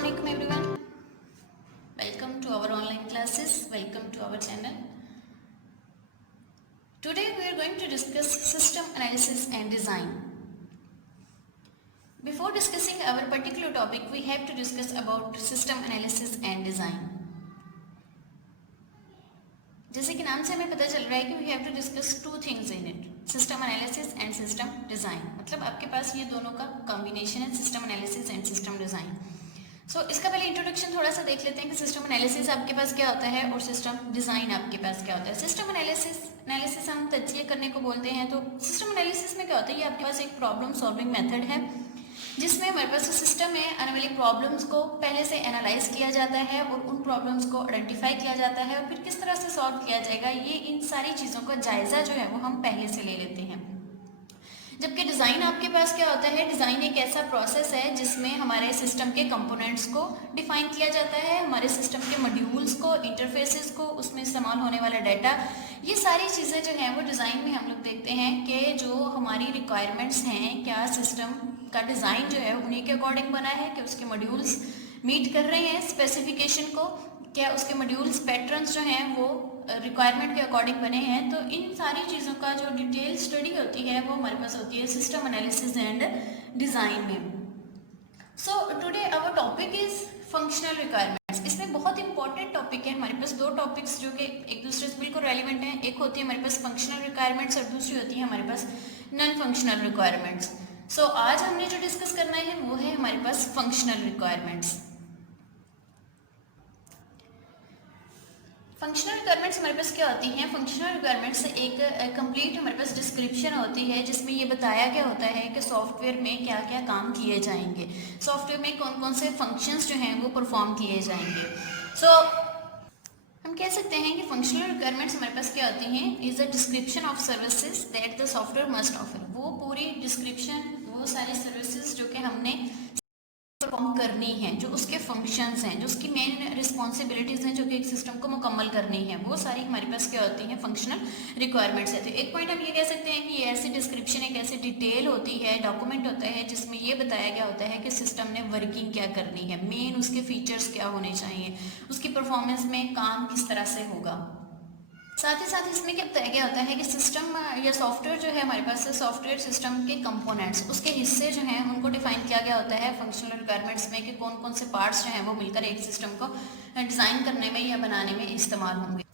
Assalamualaikum everyone. Welcome to our online classes. Welcome to our channel. Today we are going to discuss system analysis and design. Before discussing our particular topic, we have to discuss about system analysis and design. जैसे कि नाम से हमें पता चल रहा है कि we have to discuss two things in it, system analysis and system design. मतलब आपके पास ये दोनों का कॉम्बिनेशन है, system analysis and system design. इसका पहले इंट्रोडक्शन थोड़ा सा देख लेते हैं कि सिस्टम एनालिसिस आपके पास क्या होता है और सिस्टम डिज़ाइन आपके पास क्या होता है। सिस्टम एनालिसिस हम तज्जिया करने को बोलते हैं। तो सिस्टम एनालिसिस में क्या होता है, ये आपके पास एक प्रॉब्लम सॉल्विंग मेथड है जिसमें हमारे पास जो सिस्टम में आने वाली प्रॉब्लम्स को पहले से एनालाइज किया जाता है और उन प्रॉब्लम्स को आइडेंटिफाई किया जाता है और फिर किस तरह से सॉल्व किया जाएगा, ये इन सारी चीज़ों का जायज़ा जो है वो हम पहले से ले लेते हैं। जबकि डिज़ाइन आपके पास क्या होता है, डिज़ाइन एक ऐसा प्रोसेस है जिसमें हमारे सिस्टम के कंपोनेंट्स को डिफाइन किया जाता है, हमारे सिस्टम के मॉड्यूल्स को, इंटरफेसेस को, उसमें इस्तेमाल होने वाला डाटा, ये सारी चीज़ें जो हैं वो डिज़ाइन में हम लोग देखते हैं कि जो हमारी रिक्वायरमेंट्स हैं, क्या सिस्टम का डिज़ाइन जो है उन्हीं के अकॉर्डिंग बना है, कि उसके मॉड्यूल्स मीट कर रहे हैं स्पेसिफिकेशन को, क्या उसके मॉड्यूल्स पैटर्न्स जो हैं वो रिक्वायरमेंट के अकॉर्डिंग बने हैं। तो इन सारी चीज़ों का जो डिटेल स्टडी होती है वो हमारे पास होती है सिस्टम एनालिसिस एंड डिज़ाइन में। So today our topic is functional requirements. इसमें बहुत इंपॉर्टेंट टॉपिक है, हमारे पास दो टॉपिक्स जो कि एक दूसरे से बिल्कुल रेलिवेंट हैं। एक होती है हमारे पास फंक्शनल रिक्वायरमेंट्स और दूसरी होती है हमारे पास नॉन फंक्शनल रिक्वायरमेंट्स। आज हमने जो डिस्कस करना है वो है हमारे पास फंक्शनल रिक्वायरमेंट्स। फंक्शनल रिक्वायरमेंट्स हमारे पास क्या होती हैं, फंक्शनल रिक्वायरमेंट्स एक कंप्लीट हमारे पास डिस्क्रिप्शन होती है जिसमें ये बताया गया होता है कि सॉफ्टवेयर में क्या क्या काम किए जाएंगे, सॉफ्टवेयर में कौन कौन से फंक्शंस जो हैं वो परफॉर्म किए जाएंगे। हम कह सकते हैं कि फंक्शनल रिक्वायरमेंट्स हमारे पास क्या होती हैं, is a description of services that the software must offer. वो पूरी डिस्क्रिप्शन, वो सारी सर्विसेज जो कि हमने परफॉर्म करनी है, जो उसके फंक्शंस हैं, जो उसकी मेन रिस्पॉन्सिबिलिटीज़ हैं, जो कि एक सिस्टम को मुकम्मल करनी है, वो सारी हमारे पास क्या होती हैं, फंक्शनल रिक्वायरमेंट्स है। तो एक पॉइंट हम ये कह सकते हैं कि ये ऐसी डिस्क्रिप्शन, एक ऐसी डिटेल होती है, डॉक्यूमेंट होता है जिसमें ये बताया गया होता है कि सिस्टम ने वर्किंग क्या करनी है, मेन उसके फीचर्स क्या होने चाहिए, उसकी परफॉर्मेंस में काम किस तरह से होगा। साथ ही साथ इसमें क्या बताया गया होता है कि सिस्टम या सॉफ्टवेयर जो है हमारे पास, सॉफ्टवेयर सिस्टम के कंपोनेंट्स, उसके हिस्से जो हैं उनको डिफाइन किया गया होता है फंक्शनल रिक्वायरमेंट्स में, कि कौन कौन से पार्ट्स जो हैं वो मिलकर एक सिस्टम को डिज़ाइन करने में या बनाने में इस्तेमाल होंगे।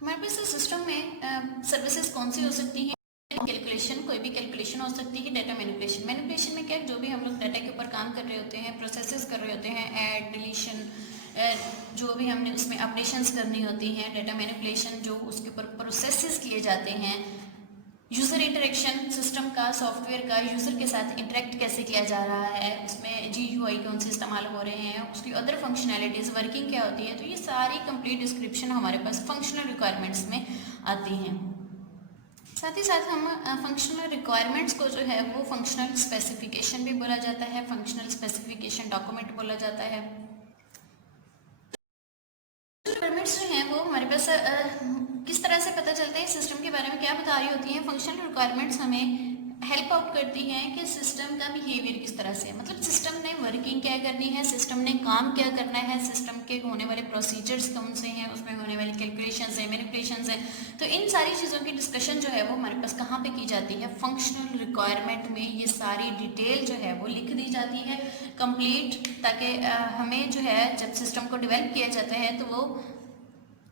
हमारे पास सिस्टम में सर्विसेज कौन सी हो सकती हैं, कैलकुलेशन, कोई भी कैलकुलेशन हो सकती है, डाटा मैनिपुलेशन। मैनिपुलेशन में क्या, जो भी हम लोग डाटा के ऊपर काम कर रहे होते हैं, प्रोसेसेस कर रहे होते हैं, ऐड, डिलीशन, जो भी हमने उसमें अपडेशंस करनी होती हैं, डाटा मैनिपुलेशन जो उसके ऊपर प्रोसेसेस किए जाते हैं, यूज़र इंटरेक्शन, सिस्टम का, सॉफ्टवेयर का यूज़र के साथ इंटरेक्ट कैसे किया जा रहा है, उसमें GUI कौन से इस्तेमाल हो रहे हैं, उसकी अदर फंक्शनैलिटीज़, वर्किंग क्या होती है। तो ये सारी कंप्लीट डिस्क्रिप्शन हमारे पास फंक्शनल रिक्वायरमेंट्स में आती हैं। साथ ही साथ हम फंक्शनल रिक्वायरमेंट्स को जो है वो फंक्शनल स्पेसिफिकेशन भी बोला जाता है, फंक्शनल स्पेसिफिकेशन डॉक्यूमेंट बोला जाता है। रिक्वायरमेंट्स जो हैं वो हमारे पास किस तरह से पता चलता है, सिस्टम के बारे में क्या बता रही होती हैं। फंक्शनल रिक्वायरमेंट्स हमें हेल्प आउट करती हैं कि सिस्टम का बिहेवियर किस तरह से है, मतलब सिस्टम ने वर्किंग क्या करनी है, सिस्टम ने काम क्या करना है, सिस्टम के होने वाले प्रोसीजर्स कौन से हैं, उसमें होने वाली कैलकुलेशंस हैं, मैनिपुलेशंस हैं। तो इन सारी चीज़ों की डिस्कशन जो है वो हमारे पास कहाँ पे की जाती है, फंक्शनल रिक्वायरमेंट में ये सारी डिटेल जो है वो लिख दी जाती है कंप्लीट, ताकि हमें जो है जब सिस्टम को डेवलप किया जाता है तो वो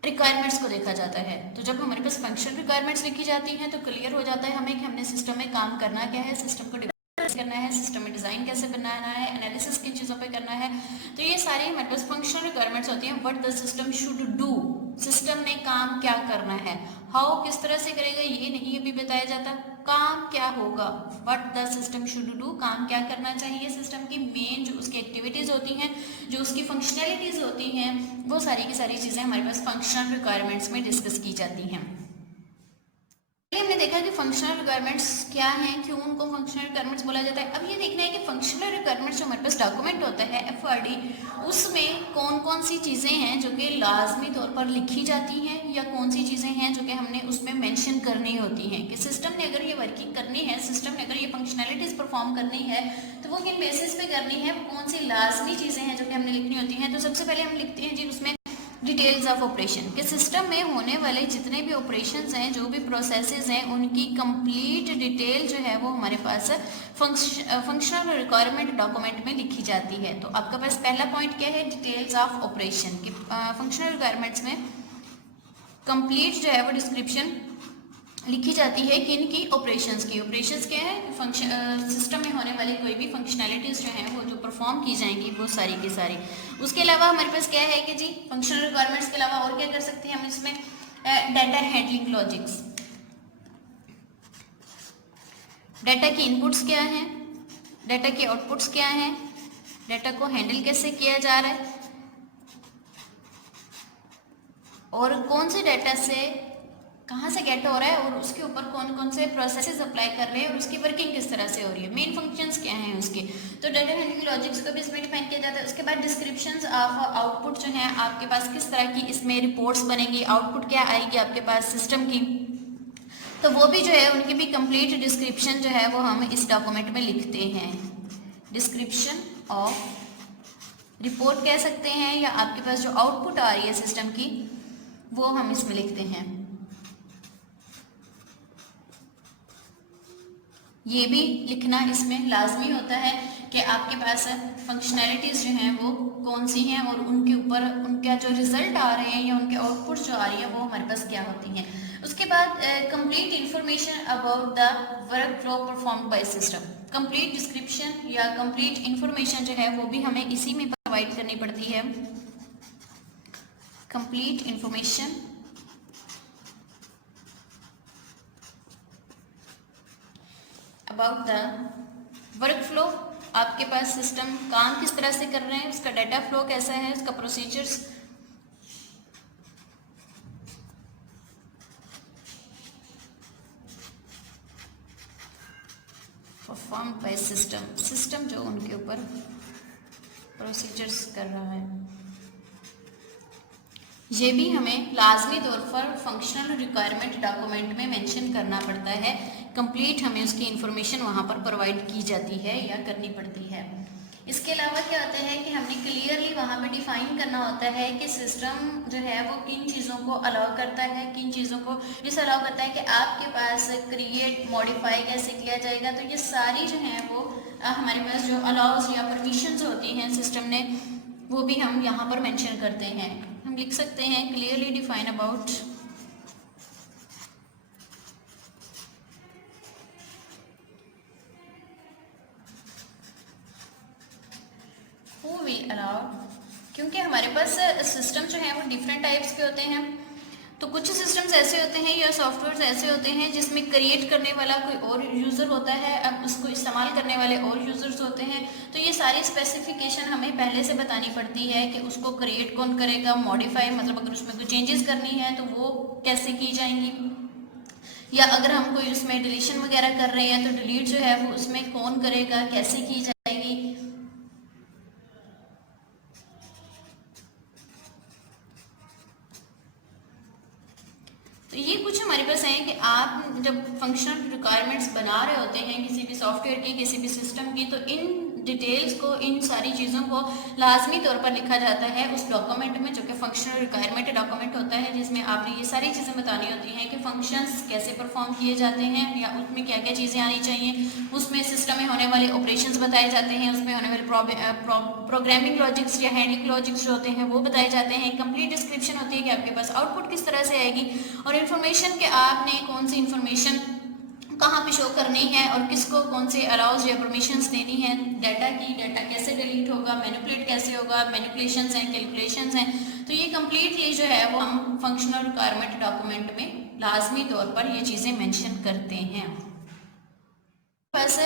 रिक्वायरमेंट्स को देखा जाता है। तो जब हमारे पास फंक्शनल रिक्वायरमेंट्स लिखी जाती हैं तो क्लियर हो जाता है हमें कि हमने सिस्टम में काम करना क्या है, सिस्टम को डेवलप करना है, सिस्टम में डिज़ाइन कैसे बनाना है, एनालिसिस किन चीज़ों पे करना है। तो ये सारी हमारे पास फंक्शनल रिक्वायरमेंट्स होती हैं। What the system should do, system ने काम क्या करना है, हाउ किस तरह से करेगा ये नहीं अभी बताया जाता, काम क्या होगा, what the system should do, काम क्या करना चाहिए, सिस्टम की मेन जो उसकी एक्टिविटीज़ होती हैं, जो उसकी फंक्शनैलिटीज़ होती हैं, वो सारी की सारी चीज़ें हमारे पास फंक्शनल रिक्वायरमेंट्स में डिस्कस की जाती हैं। हमने देखा कि फंक्शनल रिक्वायरमेंट्स क्या हैं, क्यों उनको फंक्शनल रिक्वायरमेंट्स बोला जाता है। अब ये देखना है कि फंक्शनल रिक्वायरमेंट्स जो हमारे पास डॉक्यूमेंट होता है FRD, उसमें कौन कौन सी चीज़ें हैं जो कि लाजमी तौर पर लिखी जाती हैं, या कौन सी चीज़ें हैं जो कि हमने उसमें मेंशन करनी होती हैं कि सिस्टम ने अगर ये वर्किंग करनी है, सिस्टम ने अगर ये फंक्शनैलिटीज़ परफॉर्म करनी है तो वो किन बेसिस पे करनी है, कौन सी लाजमी चीज़ें हैं जो कि हमने लिखनी होती हैं। तो सबसे पहले हम लिखते हैं जी उसमें डिटेल्स ऑफ ऑपरेशन के सिस्टम में होने वाले जितने भी ऑपरेशंस हैं, जो भी प्रोसेसेस हैं, उनकी कंप्लीट डिटेल जो है वो हमारे पास फंक्शनल रिक्वायरमेंट डॉक्यूमेंट में लिखी जाती है। तो आपका पास पहला पॉइंट क्या है, डिटेल्स ऑफ ऑपरेशन के फंक्शनल रिक्वायरमेंट्स में कंप्लीट जो है वो डिस्क्रिप्शन लिखी जाती है किन की, ऑपरेशंस की। ऑपरेशंस क्या है, फंक्शन सिस्टम में होने वाली कोई भी फंक्शनैलिटीज़ जो हैं वो जो परफॉर्म की जाएंगी वो सारी की सारी। उसके अलावा हमारे पास क्या है कि जी फंक्शनल रिक्वायरमेंट्स के अलावा और क्या कर सकते हैं हम इसमें, डाटा हैंडलिंग लॉजिक्स। डाटा की इनपुट्स क्या हैं, डाटा के आउटपुट्स क्या हैं, डाटा को हैंडल कैसे किया जा रहा है, और कौन से डाटा से कहाँ से गेट हो रहा है, और उसके ऊपर कौन कौन से प्रोसेसेस अप्लाई कर रहे हैं, और उसकी वर्किंग किस तरह से हो रही है, मेन फंक्शंस क्या हैं उसके। तो डाटा हैंडलिंग लॉजिक्स को भी इसमें डिफाइन किया जाता है। उसके बाद डिस्क्रिप्शंस ऑफ आउटपुट जो है आपके पास किस तरह की इसमें रिपोर्ट्स बनेंगी, आउटपुट क्या आएगी आपके पास सिस्टम की, तो वो भी जो है उनकी भी कंप्लीट डिस्क्रिप्शन जो है वो हम इस डॉक्यूमेंट में लिखते हैं। डिस्क्रिप्शन ऑफ रिपोर्ट कह सकते हैं, या आपके पास जो आउटपुट आ रही है सिस्टम की वो हम इसमें लिखते हैं। ये भी लिखना इसमें लाजमी होता है कि आपके पास फंक्शनैलिटीज़ जो हैं वो कौन सी हैं, और उनके ऊपर उनका जो रिजल्ट आ रहे हैं या उनके आउटपुट जो आ रही है वो हमारे पास क्या होती हैं। उसके बाद complete information about the work flow performed by system. Complete description या कंप्लीट इंफॉर्मेशन जो है वो भी हमें इसी में प्रोवाइड करनी पड़ती है। Complete information about the work flow, आपके पास सिस्टम काम किस तरह से कर रहे हैं, उसका डाटा फ्लो कैसा है, उसका procedures, perform by system, system जो उनके ऊपर प्रोसीजर्स कर रहा है। ये भी हमें लाजमी तौर पर फंक्शनल रिक्वायरमेंट डॉक्यूमेंट में मेंशन करना पड़ता है। कंप्लीट हमें उसकी इंफॉर्मेशन वहाँ पर प्रोवाइड की जाती है या करनी पड़ती है। इसके अलावा क्या होता है कि हमने क्लियरली वहाँ पे डिफाइन करना होता है कि सिस्टम जो है वो किन चीज़ों को अलाउ करता है, किन चीज़ों को इस अलाउ करता है कि आपके पास क्रिएट मॉडिफाई कैसे किया जाएगा। तो ये सारी जो है वो हमारे पास जो अलाउज या परमिशंस होती हैं सिस्टम ने, वो भी हम यहाँ पर मेंशन करते हैं। हम लिख सकते हैं clearly define about who will allow, क्योंकि हमारे पास सिस्टम जो है वो डिफरेंट टाइप्स के होते हैं। तो कुछ सिस्टम्स ऐसे होते हैं या सॉफ्टवेयर्स ऐसे होते हैं जिसमें क्रिएट करने वाला कोई और यूज़र होता है, अब उसको इस्तेमाल करने वाले और यूज़र्स होते हैं। तो ये सारी स्पेसिफिकेशन हमें पहले से बतानी पड़ती है कि उसको क्रिएट कौन करेगा, मॉडिफाई मतलब अगर उसमें कोई चेंजेस करनी है तो वो कैसे की जाएंगी, या अगर हम कोई उसमें डिलीशन वगैरह कर रहे हैं तो डिलीट जो है वो उसमें कौन करेगा, कैसे की जाएगी। तो ये कुछ हमारे पास है कि आप जब फंक्शनल रिक्वायरमेंट्स बना रहे होते हैं किसी भी सॉफ्टवेयर की, किसी भी सिस्टम की, तो इन डिटेल्स को, इन सारी चीज़ों को लाजमी तौर पर लिखा जाता है उस डॉक्यूमेंट में जो कि फंक्शनल रिक्वायरमेंट डॉक्यूमेंट होता है, जिसमें आपने ये सारी चीज़ें बतानी होती हैं कि फंक्शंस कैसे परफॉर्म किए जाते हैं या उसमें क्या क्या चीज़ें आनी चाहिए। उसमें सिस्टम में होने वाले ऑपरेशंस बताए जाते हैं, उसमें होने वाले प्रोग्रामिंग लॉजिक्स या हैंडलिंग लॉजिक्स जो होते हैं वो बताए जाते हैं। कंप्लीट डिस्क्रिप्शन होती है कि आपके पास आउटपुट किस तरह से आएगी, और इन्फॉर्मेशन के आपने कौन सी इन्फॉर्मेशन कहाँ पे शो करनी है और किसको कौन से अलाउज या परमिशंस देनी है, डाटा की, डाटा कैसे डिलीट होगा, मैनिपुलेट कैसे होगा, मैनिपुलेशंस हैं, कैलकुलेशंस हैं। तो ये कम्प्लीटली जो है वो हम फंक्शनल रिक्वायरमेंट डॉक्यूमेंट में लाजमी तौर पर ये चीज़ें मेंशन करते हैं। बस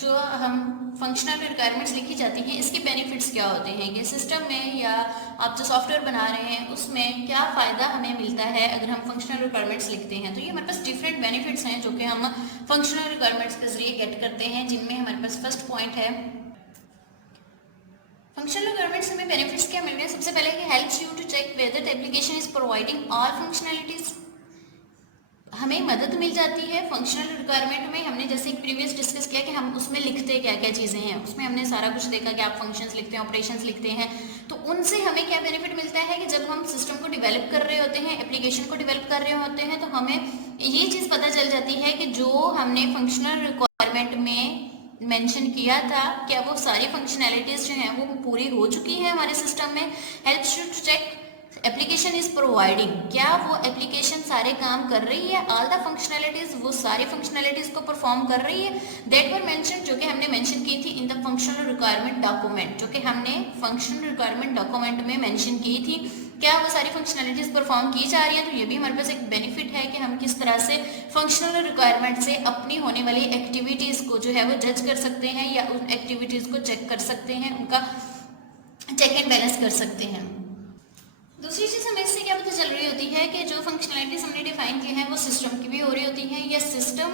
जो हम फंक्शनल रिक्वायरमेंट्स लिखी जाती हैं इसके बेनिफिट्स क्या होते हैं कि सिस्टम में या आप जो सॉफ्टवेयर बना रहे हैं उसमें क्या फ़ायदा हमें मिलता है अगर हम फंक्शनल रिक्वायरमेंट्स लिखते हैं। तो ये हमारे पास डिफरेंट बेनिफिट्स हैं जो कि हम फंक्शनल रिक्वायरमेंट्स के जरिए गेट करते हैं, जिनमें हमारे पास फर्स्ट पॉइंट है फंक्शनल रिक्वायरमेंट्स हमें बेनिफिट्स क्या मिल रहे हैं। सबसे पहले कि helps you to check whether the application is providing all functionalities. हमें मदद मिल जाती है फंक्शनल रिक्वायरमेंट में। हमने जैसे प्रीवियस डिस्कस किया कि हम उसमें लिखते क्या क्या चीज़ें हैं, उसमें हमने सारा कुछ देखा कि आप फंक्शंस लिखते हैं, ऑपरेशंस लिखते हैं, तो उनसे हमें क्या बेनिफिट मिलता है कि जब हम सिस्टम को डेवलप कर रहे होते हैं, एप्लीकेशन को डेवलप कर रहे होते हैं, तो हमें ये चीज़ पता चल जाती है कि जो हमने फंक्शनल रिक्वायरमेंट में मेंशन किया था, क्या वो सारी फंक्शनैलिटीज़ जो हैं वो पूरी हो चुकी हैं हमारे सिस्टम में। Helps to check application is providing, क्या वो एप्लीकेशन सारे काम कर रही है, ऑल द फंक्शनैलिटीज, वो सारी फंक्शनैलिटीज को परफॉर्म कर रही है। दैट वर मेंशन, जो कि हमने मेंशन की थी in the functional requirement document, जो कि हमने फंक्शनल रिक्वायरमेंट डॉक्यूमेंट में मेंशन की थी। क्या वो सारी फंक्शनैलिटीज परफॉर्म की जा रही है, तो ये भी हमारे पास एक बेनिफिट है कि हम किस तरह से फंक्शनल रिक्वायरमेंट से अपनी होने वाली एक्टिविटीज को जो है वो जज कर सकते हैं, या उन एक्टिविटीज को चेक कर सकते हैं, उनका चेक एंड बैलेंस कर सकते हैं। दूसरी चीज़ हमें इससे क्या पता चल रही होती है कि जो फंक्शनैलिटीज हमने डिफाइन की है वो सिस्टम की भी हो रही होती है, या सिस्टम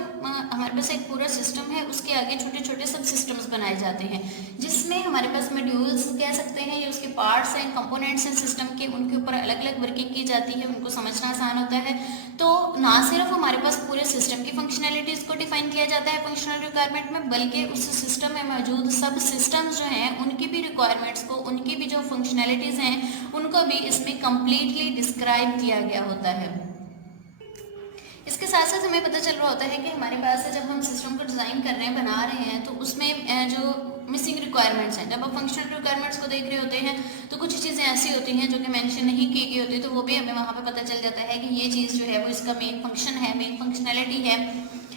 हमारे पास एक पूरा सिस्टम है, उसके आगे छोटे छोटे सब सिस्टम्स बनाए जाते हैं, जिसमें हमारे पास मॉड्यूल्स कह सकते हैं, या उसके पार्ट्स हैं, कंपोनेंट्स हैं सिस्टम के, उनके ऊपर अलग अलग वर्किंग की जाती है, उनको समझना आसान होता है। तो ना सिर्फ हमारे पास पूरे सिस्टम की फंक्शनैलिटीज़ को डिफाइन किया जाता है फंक्शनल रिक्वायरमेंट में, बल्कि उस सिस्टम में मौजूद सब सिस्टम्स जो हैं उनकी भी रिक्वायरमेंट्स को, उनकी भी जो फंक्शनैलिटीज़ हैं उनको भी इसमें कंप्लीटली डिस्क्राइब किया गया होता है। इसके साथ साथ हमें पता चल रहा होता है कि हमारे पास जब हम सिस्टम को डिज़ाइन कर रहे हैं, बना रहे हैं, तो उसमें जो मिसिंग रिक्वायरमेंट्स हैं, जब आप फंक्शनल रिक्वायरमेंट्स को देख रहे होते हैं तो कुछ चीज़ें ऐसी होती हैं जो कि मेंशन नहीं की गई होती, तो वो भी हमें वहाँ पे पता चल जाता है कि ये चीज़ जो है वो इसका मेन फंक्शन है, मेन फंक्शनैलिटी है,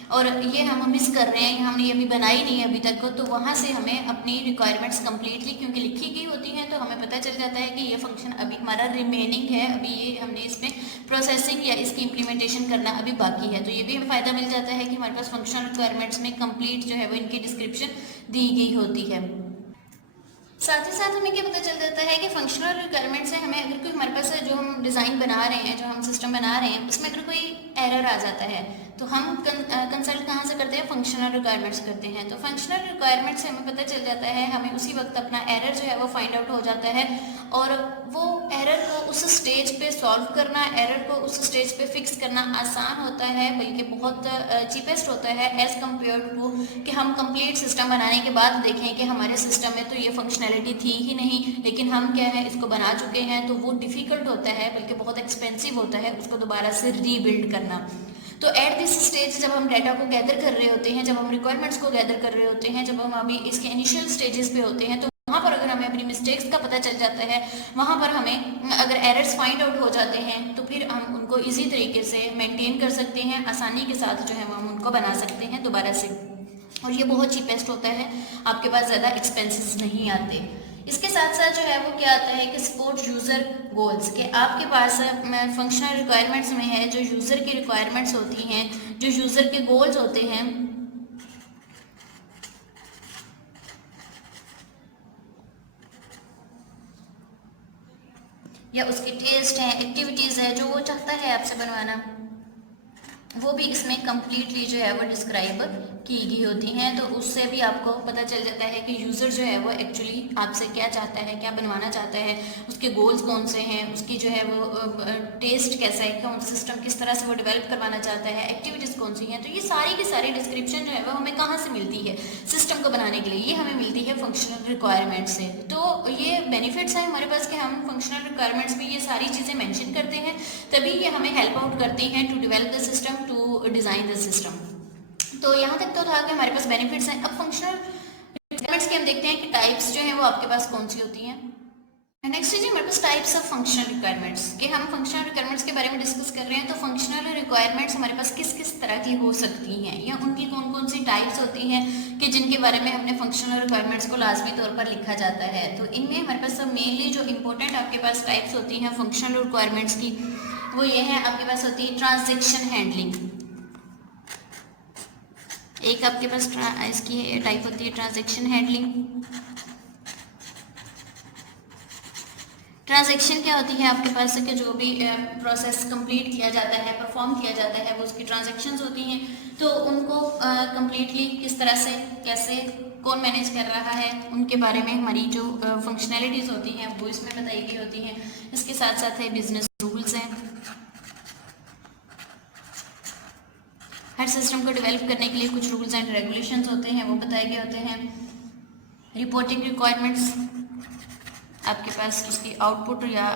और ये हम मिस कर रहे हैं, हमने ये अभी बनाई नहीं है अभी तक को, तो वहाँ से हमें अपनी रिक्वायरमेंट्स कंप्लीटली क्योंकि लिखी गई होती हैं, तो हमें पता चल जाता है कि ये फंक्शन अभी हमारा रिमेनिंग है, अभी ये हमने इसमें प्रोसेसिंग या इसकी इम्प्लीमेंटेशन करना अभी बाकी है। तो ये भी हमें फ़ायदा मिल जाता है कि हमारे पास फंक्शनल रिक्वायरमेंट्स में कंप्लीट जो है वो इनकी डिस्क्रिप्शन दी गई होती है। साथ ही साथ हमें क्या पता चल जाता है कि फंक्शनल रिक्वायरमेंट से हमें अगर कोई हमारे पास जो हम डिज़ाइन बना रहे हैं, जो हम सिस्टम बना रहे हैं, उसमें अगर कोई एरर आ जाता है तो हम कंसल्ट कहाँ से करते हैं, फंक्शनल रिक्वायरमेंट्स करते हैं। तो फंक्शनल रिक्वायरमेंट से हमें पता चल जाता है, हमें उसी वक्त अपना एरर जो है वो फाइंड आउट हो जाता है, और वो एरर को उस स्टेज पे सॉल्व करना, एरर को उस स्टेज पे फिक्स करना आसान होता है, बल्कि बहुत चीपेस्ट होता है एज़ कम्पेयर टू कि हम कंप्लीट सिस्टम बनाने के बाद देखें कि हमारे सिस्टम में तो ये फंक्शनैलिटी थी ही नहीं, लेकिन हम क्या है इसको बना चुके हैं, तो वो डिफ़िकल्ट होता है, बल्कि बहुत एक्सपेंसिव होता है उसको दोबारा से रीबिल्ड करना। तो एट दिस स्टेज जब हम डाटा को गैदर कर रहे होते हैं, जब हम रिक्वायरमेंट्स को गैदर कर रहे होते हैं, जब हम अभी इसके इनिशियल स्टेजेस पे होते हैं, तो वहाँ पर अगर हमें अपनी मिस्टेक्स का पता चल जाता है, वहाँ पर हमें अगर एरर्स फाइंड आउट हो जाते हैं, तो फिर हम उनको इजी तरीके से मेंटेन कर सकते हैं, आसानी के साथ जो है हम उनको बना सकते हैं दोबारा से, और ये बहुत चीपेस्ट होता है, आपके पास ज़्यादा एक्सपेंसेस नहीं आते। इसके साथ साथ जो है वो क्या आता है कि सपोर्ट यूज़र गोल्स, के आपके पास फंक्शनल रिक्वायरमेंट्स में है जो यूज़र की रिक्वायरमेंट्स होती हैं, जो यूज़र के गोल्स होते हैं, या उसके टेस्ट हैं, एक्टिविटीज़ है, जो वो चाहता है आपसे बनवाना, वो भी इसमें कम्प्लीटली जो है वो डिस्क्राइब की गई होती हैं। तो उससे भी आपको पता चल जाता है कि यूज़र जो है वो एक्चुअली आपसे क्या चाहता है, क्या बनवाना चाहता है, उसके गोल्स कौन से हैं, उसकी जो है वो टेस्ट कैसा है, कौन सिस्टम किस तरह से वो डेवलप करवाना चाहता है, एक्टिविटीज़ कौन सी हैं। तो ये सारी की सारी डिस्क्रिप्शन जो है वो हमें कहाँ से मिलती है, सिस्टम को बनाने के लिए, ये हमें मिलती है फंक्शनल रिक्वायरमेंट से। तो ये बेनिफिट्स हैं हमारे पास कि हम फंक्शनल रिक्वायरमेंट्स में ये सारी चीज़ें मैंशन करते हैं, तभी ये हमें हेल्प आउट करती हैं to develop the system, to design the system. तो यहाँ तक तो था कि हमारे पास बेनिफिट्स हैं। अब फंक्शनल रिक्वायरमेंट्स के हम देखते हैं कि टाइप्स जो हैं वो आपके पास कौन सी होती हैं। नेक्स्ट है हमारे पास टाइप्स ऑफ फंक्शनल रिक्वायरमेंट्स, कि हम फंक्शनल रिक्वायरमेंट्स के बारे में डिस्कस कर रहे हैं। तो फंक्शनल रिक्वायरमेंट्स हमारे पास किस किस तरह की हो सकती हैं, या उनकी कौन कौन सी टाइप्स होती हैं कि जिनके बारे में हमने फंक्शनल रिक्वायरमेंट्स को लाजमी तौर पर लिखा जाता है। तो इनमें हमारे पास सब मेनली जो इंपॉर्टेंट आपके पास टाइप्स होती हैं फंक्शनल रिक्वायरमेंट्स की, वो ये है, आपके पास होती है ट्रांजैक्शन हैंडलिंग। एक आपके पास इसकी टाइप होती है ट्रांजैक्शन हैंडलिंग। ट्रांजैक्शन क्या होती है आपके पास कि जो भी प्रोसेस कंप्लीट किया जाता है, परफॉर्म किया जाता है, वो उसकी ट्रांजैक्शंस होती हैं। तो उनको कंप्लीटली किस तरह से, कैसे, कौन मैनेज कर रहा है, उनके बारे में हमारी जो फंक्शनैलिटीज़ होती हैं वो इसमें बताई गई होती हैं। इसके साथ साथ है बिजनेस रूल्स हैं, हर सिस्टम को डेवलप करने के लिए कुछ रूल्स एंड रेगुलेशंस होते हैं, वो बताए गए होते हैं। रिपोर्टिंग रिक्वायरमेंट्स, आपके पास उसकी आउटपुट या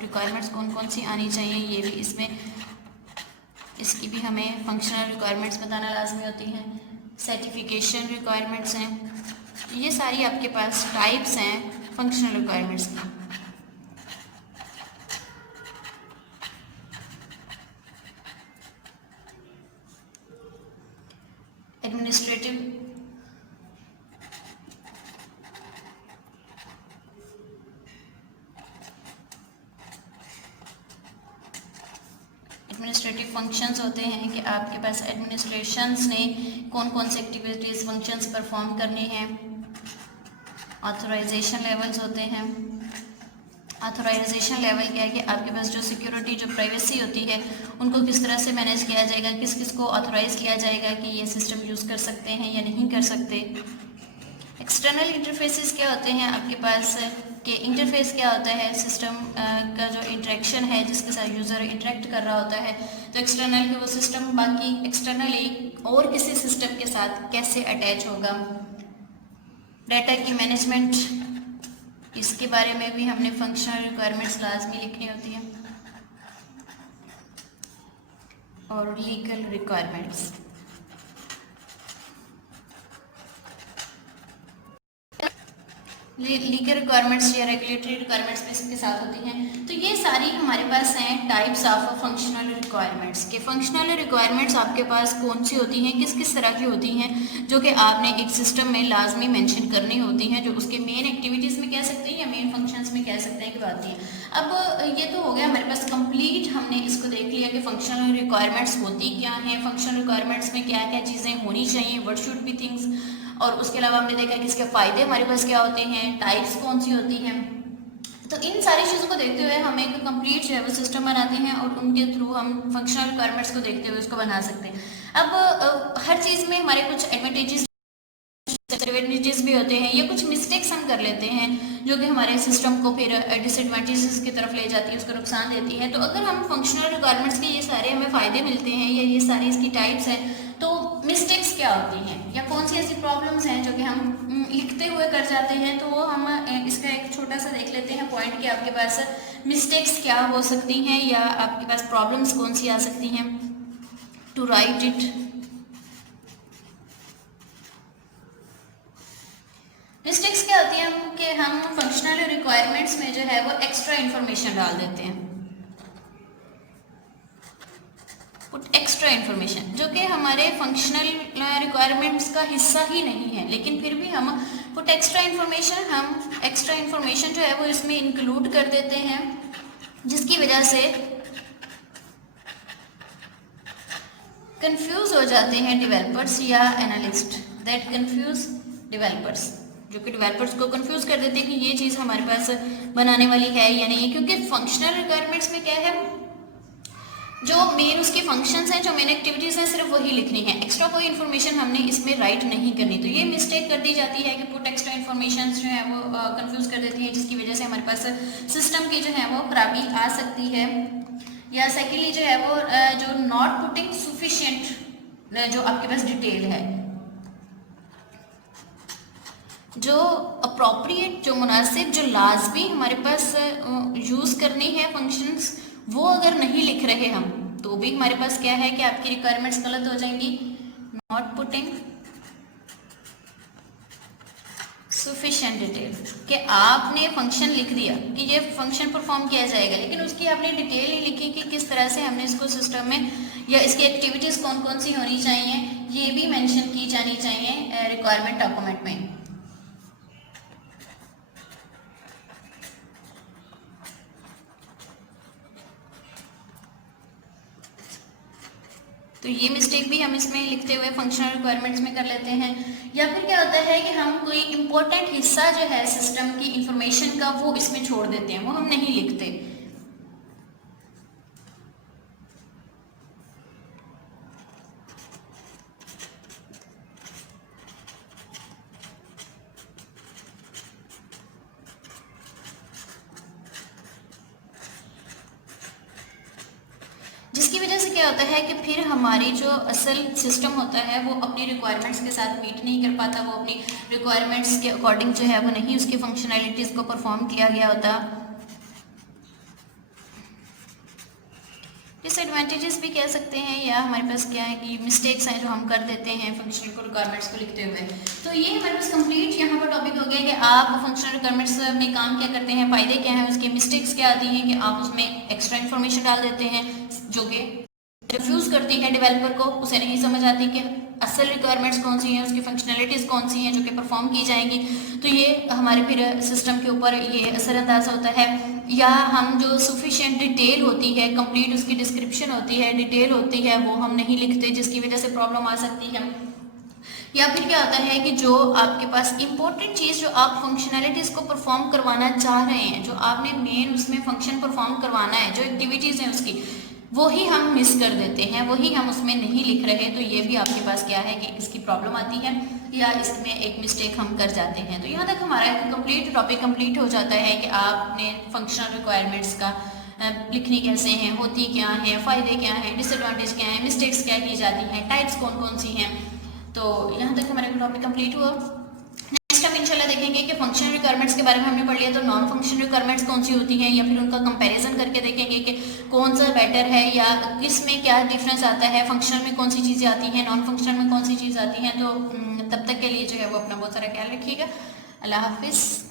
रिक्वायरमेंट्स कौन कौन सी आनी चाहिए, ये भी इसमें इसकी भी हमें फंक्शनल रिक्वायरमेंट्स बताना लाजमी होती हैं। सर्टिफिकेशन रिक्वायरमेंट्स हैं, ये सारी आपके पास टाइप्स हैं फंक्शनल रिक्वायरमेंट्स की। एडमिनिस्ट्रेटिव फंक्शंस होते हैं कि आपके पास एडमिनिस्ट्रेशंस ने कौन कौन से एक्टिविटीज़ फंक्शंस परफॉर्म करने हैं। ऑथराइजेशन लेवल्स होते हैं। ऑथराइजेशन लेवल क्या है कि आपके पास जो सिक्योरिटी जो प्राइवेसी होती है उनको किस तरह से मैनेज किया जाएगा, किस किस को ऑथराइज़ किया जाएगा कि ये सिस्टम यूज़ कर सकते हैं या नहीं कर सकते। एक्सटर्नल इंटरफेसेस क्या होते हैं आपके पास, कि इंटरफेस क्या होता है, सिस्टम का जो इंटरेक्शन है जिसके साथ यूज़र इंटरेक्ट कर रहा होता है। तो एक्सटर्नल कि वो सिस्टम बाकी एक्सटर्नली और किसी सिस्टम के साथ कैसे अटैच होगा। डाटा की मैनेजमेंट, इसके बारे में भी हमने फंक्शनल रिक्वायरमेंट्स लाजमी लिखनी होती है। और लीगल रिक्वायरमेंट्स, लीगल रिक्वायरमेंट्स या रेगुलेटरी रिक्वायरमेंट्स भी इसके साथ होती हैं। तो ये सारी हमारे पास हैं टाइप्स ऑफ फंक्शनल रिक्वायरमेंट्स के। फंक्शनल रिक्वायरमेंट्स आपके पास कौन सी होती हैं, किस किस तरह की होती हैं, जो कि आपने एक सिस्टम में लाजमी मेंशन करनी होती हैं, जो उसके मेन एक्टिविटीज़ में कह सकते हैं या मेन फंक्शंस में कह सकते हैं कि बात है। अब ये तो हो गया हमारे पास कंप्लीट, हमने इसको देख लिया कि फंक्शनल रिक्वायरमेंट्स होती क्या हैं, फंक्शनल रिक्वायरमेंट्स में क्या क्या चीज़ें होनी चाहिए, व्हाट शुड बी थिंग्स। और उसके अलावा हमने देखा कि इसके फ़ायदे हमारे पास क्या होते हैं, टाइप्स कौन सी होती हैं। तो इन सारी चीज़ों को देखते हुए हम एक कंप्लीट जो है वो सिस्टम बनाते हैं और उनके थ्रू हम फंक्शनल रिक्वायरमेंट्स को देखते हुए उसको बना सकते हैं। अब हर चीज़ में हमारे कुछ एडवांटेजेस भी होते हैं या कुछ मिस्टेक्स हम कर लेते हैं जो कि हमारे सिस्टम को फिर डिसएडवांटेजेस की तरफ ले जाती है, उसको नुकसान देती है। तो अगर हम फंक्शनल रिक्वायरमेंट्स के ये सारे हमें फ़ायदे मिलते हैं या ये सारी इसकी टाइप्स हैं, तो मिस्टेक्स क्या होती हैं या कौन सी ऐसी प्रॉब्लम्स हैं जो कि हम लिखते हुए कर जाते हैं। तो वो हम इसका एक छोटा सा देख लेते हैं पॉइंट कि आपके पास मिस्टेक्स क्या हो सकती हैं या आपके पास प्रॉब्लम्स कौन सी आ सकती हैं। टू राइट इट, मिस्टेक्स क्या होती हैं कि हम फंक्शनल रिक्वायरमेंट्स में जो है वो एक्स्ट्रा इंफॉर्मेशन डाल देते हैं, पुट एक्स्ट्रा इंफॉर्मेशन, जो कि हमारे फंक्शनल रिक्वायरमेंट्स का हिस्सा ही नहीं है, लेकिन फिर भी हम पुट एक्स्ट्रा इंफॉर्मेशन, हम एक्स्ट्रा इंफॉर्मेशन जो है वो इसमें इंक्लूड कर देते हैं, जिसकी वजह से कंफ्यूज हो जाते हैं डेवलपर्स या एनालिस्ट, दैट कंफ्यूज डेवलपर्स, जो कि डेवलपर्स को कंफ्यूज कर देते हैं कि ये चीज़ हमारे पास बनाने वाली है या नहीं है। क्योंकि फंक्शनल रिक्वायरमेंट्स में क्या है, जो मेन उसके फंक्शंस हैं, जो मेन एक्टिविटीज़ हैं, सिर्फ वही लिखनी है, एक्स्ट्रा कोई इन्फॉर्मेशन हमने इसमें राइट नहीं करनी। तो ये मिस्टेक कर दी जाती है कि पुट एक्स्ट्रा इन्फॉर्मेशन जो है वो कंफ्यूज कर देती है, जिसकी वजह से हमारे पास सिस्टम की जो है वो खराबी आ सकती है। या सेकेंडली जो है वो जो नॉट पुटिंग सफिशिएंट, जो आपके पास डिटेल है, जो अप्रोप्रिएट, जो मुनासिब, जो लाजमी हमारे पास यूज़ करनी है फंक्शंस, वो अगर नहीं लिख रहे हम तो भी हमारे पास क्या है कि आपकी रिक्वायरमेंट्स गलत हो जाएंगी। नॉट पुटिंग सफिशिएंट डिटेल, कि आपने फंक्शन लिख दिया कि ये फंक्शन परफॉर्म किया जाएगा, लेकिन उसकी आपने डिटेल नहीं लिखी कि किस तरह से हमने इसको सिस्टम में, या इसकी एक्टिविटीज़ कौन कौन सी होनी चाहिए, ये भी मेंशन की जानी चाहिए रिक्वायरमेंट डॉक्यूमेंट में। तो ये मिस्टेक भी हम इसमें लिखते हुए फंक्शनल रिक्वायरमेंट्स में कर लेते हैं। या फिर क्या होता है कि हम कोई इंपॉर्टेंट हिस्सा जो है सिस्टम की इंफॉर्मेशन का वो इसमें छोड़ देते हैं, वो हम नहीं लिखते। जिसकी जिसकी वजह से क्या होता है कि फिर हमारी जो असल सिस्टम होता है वो अपनी रिक्वायरमेंट्स के साथ मीट नहीं कर पाता, वो अपनी रिक्वायरमेंट्स के अकॉर्डिंग जो है वो नहीं उसकी फंक्शनैलिटीज़ को परफॉर्म किया गया होता। डिसएडवांटेजेस भी कह सकते हैं, या हमारे पास क्या है कि मिस्टेक्स हैं जो हम कर देते हैं फंक्शनल को रिक्वायरमेंट्स को लिखते हुए। तो ये हमारे पास कंप्लीट यहाँ पर टॉपिक हो गया कि आप फंक्शनल रिक्वायरमेंट्स में काम क्या करते हैं, फायदे क्या हैं, उसके मिस्टेक्स क्या आती हैं कि आप उसमें एक्स्ट्रा इन्फॉर्मेशन डाल देते हैं जो कि कंफ्यूज करती है डेवलपर को, उसे नहीं समझ आती कि असल रिक्वायरमेंट्स कौन सी हैं, उसकी फंक्शनैलिटीज़ कौन सी हैं जो कि परफॉर्म की जाएंगी। तो ये हमारे फिर सिस्टम के ऊपर ये असरअंदाज होता है। या हम जो सफिशिएंट डिटेल होती है, कंप्लीट उसकी डिस्क्रिप्शन होती है, डिटेल होती है, वो हम नहीं लिखते, जिसकी वजह से प्रॉब्लम आ सकती है। या फिर क्या होता है कि जो आपके पास इंपॉर्टेंट चीज़ जो आप फंक्शनैलिटीज़ को परफॉर्म करवाना चाह रहे हैं, जो आपने मेन उसमें फंक्शन परफॉर्म करवाना है, जो एक्टिविटीज़ हैं उसकी, वही हम मिस कर देते हैं, वही हम उसमें नहीं लिख रहे। तो ये भी आपके पास क्या है कि इसकी प्रॉब्लम आती है या इसमें एक मिस्टेक हम कर जाते हैं। तो यहाँ तक हमारा कंप्लीट टॉपिक कंप्लीट हो जाता है कि आपने फंक्शनल रिक्वायरमेंट्स का लिखनी कैसे हैं, होती क्या है, फ़ायदे क्या हैं, डिसएडवांटेज क्या हैं, मिस्टेक्स क्या की जाती हैं, टाइप्स कौन कौन सी हैं। तो यहाँ तक हमारा टॉपिक कंप्लीट हुआ। नेक्स्ट हम इंशाल्लाह देखेंगे कि फंक्शनल रिक्वायरमेंट्स के बारे में हमने पढ़ लिया, तो नॉन फंक्शनल रिक्वायरमेंट्स कौन सी होती हैं, या फिर उनका कंपैरिजन करके देखेंगे कि कौन सा बेटर है या किस में क्या डिफरेंस आता है, फंक्शनल में कौन सी चीज़ें आती हैं, नॉन फंक्शनल में कौन सी चीज़ आती हैं। तो तब तक के लिए जो है वो अपना बहुत सारा ख्याल रखिएगा। अल्लाह हाफिज़।